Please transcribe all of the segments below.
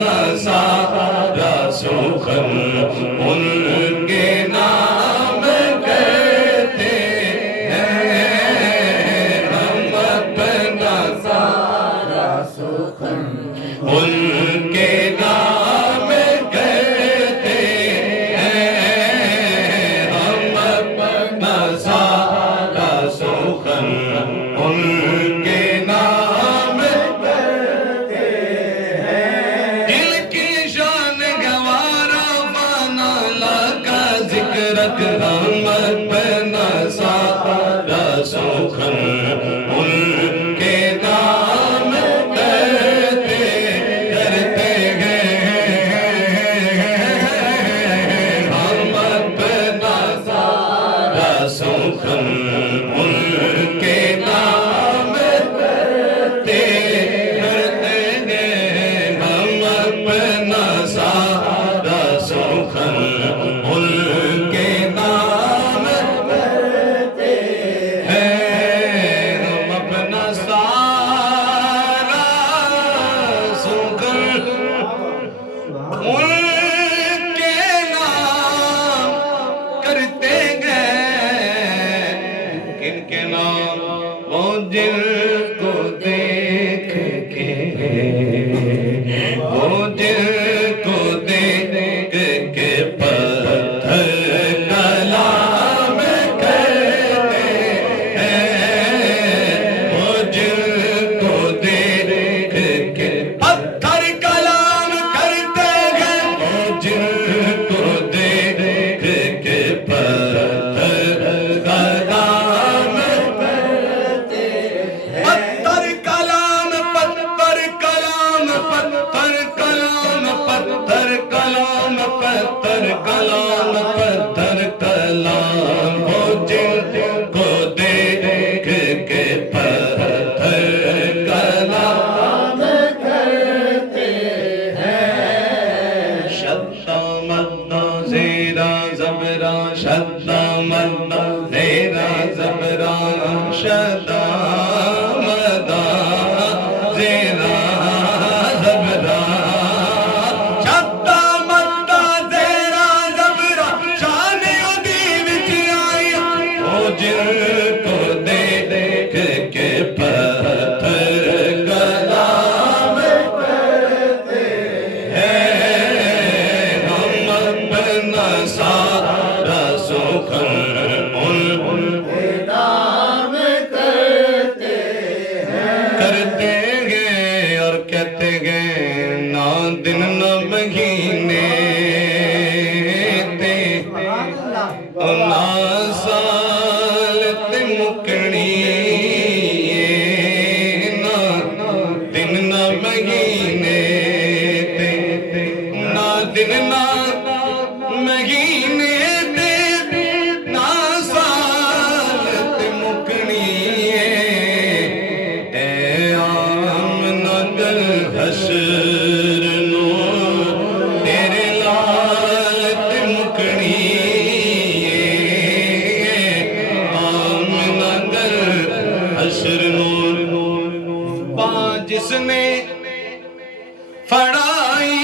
سارا سخن ان کے نام کہتے ہیں، ہم اپنا سارا سخن ان کے نام کہتے ہیں، ہم اپنا سارا سخن ان کے نام کہتے ہیں۔ دل کی شان گوارا بنا لگا ذکر ہم اپنا سارا سخن ان کے نام کہتے کرتے ہیں، ہم اپنا سارا سخن ان کے نام کرتے ہیں، ہم اپنا سارا سخن ان کے نام کرتے ہیں، ہم اپنا سارا سخن ان کے نام کرتے ہیں۔ کن کے نام؟ وہ جن کو دیکھ کے، وہ جن کو دیکھ کے پتھر کلام کہتے ہیں، وہ جن کو دیکھ کے پتھر کلام کرتے ہیں، وہ جن کو دیکھ کے پتھر کلام کرتے ہیں۔ پتھر کلام، پتھر کلام، پتھر کلام، پتھر کلام، پتھر کلام، پتھر کلام، وہ جن کو دیکھ کے پتھر کلام کرتے ہیں۔ شدہ مدہ زیرہ زبرہ، شدہ مدہ زیرہ زبرہ، شدہ مدہ زیرہ زبرہ، شدہ مدہ زیرہ زبرہ، شان ادی وچ آئی، وہ جن کو دیکھ کے پتھر کلام کرتے ہیں، ہم اپنا سارا سخن ان کے نام کرتے ہیں، کرتے گئے اور کہتے گئے نہ دن نہ مہینے تے نہ سال تے مکنی، نہ دن نہ مہینے تے نہ دن نہ مہینے تے نہ سال تے مکنی، اے آمنہ گل حشر نو تیرے لال تے مکنی، آمنہ گل حشر نو پا جس نے فڑائی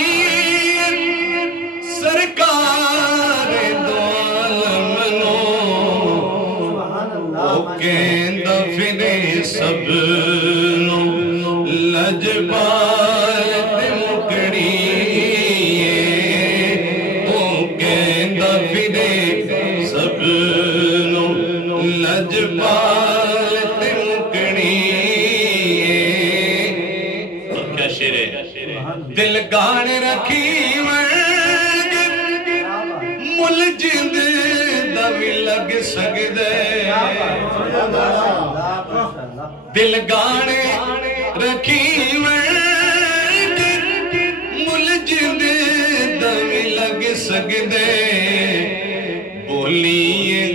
سرکار دو عالم نو، او کہندا پھرے سب نو لجپال تے مکڑی، او کہندا پھرے سب نو لجپال تے مکڑی۔ اور کیا شعر ہے؟ دل گان رکھی ورگ مل جند دا بھی لگ سکدے، دل گان رکھی ورگ مل جند دا بھی لگ سکدے، بولی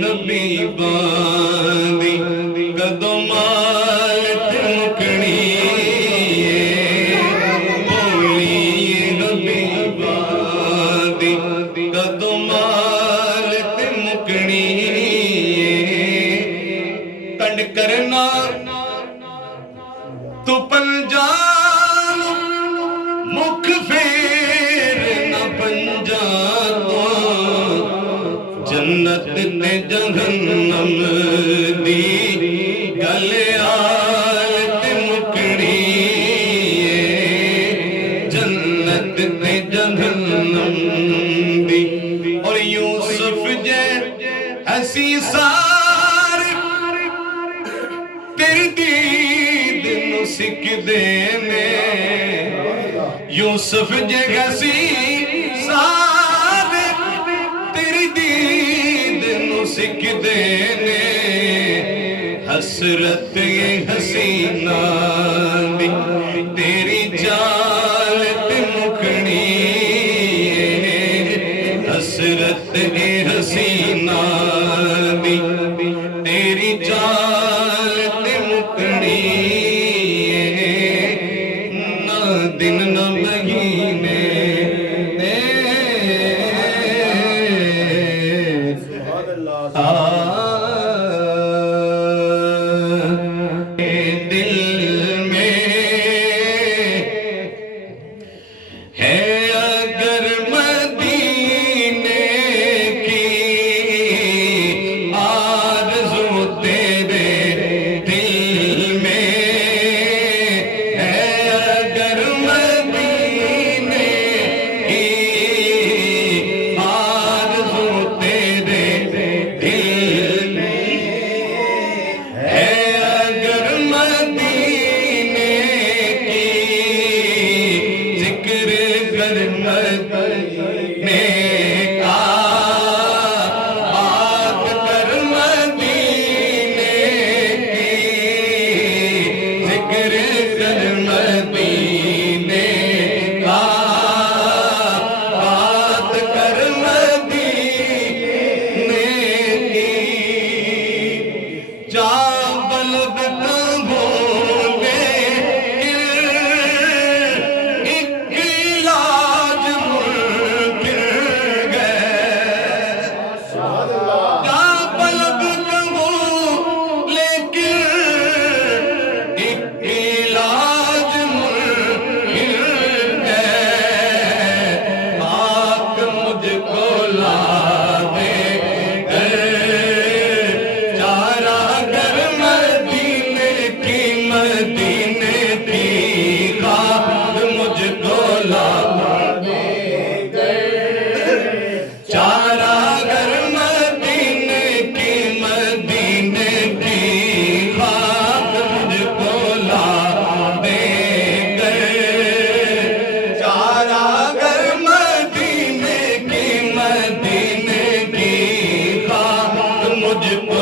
حبیباں دی کدوں مال تے مکنی، بولی حبیباں دی کدوں مال تے مکنی، کنڈ کرنا تو پنجاب مکھ فیر جنت تے جہنم دی اور یوسف جے ہسی سار تیری دید نو سکھ دے میں یوسف جے ہسی سار تیری دید نو سکھ دے میں حسرت یہ حسینہ دی تیری چال تے مکھنی حسرت یہ حسینہ دی تیری چال تے مکھنی نہ دن نہ مہینے مجھ کو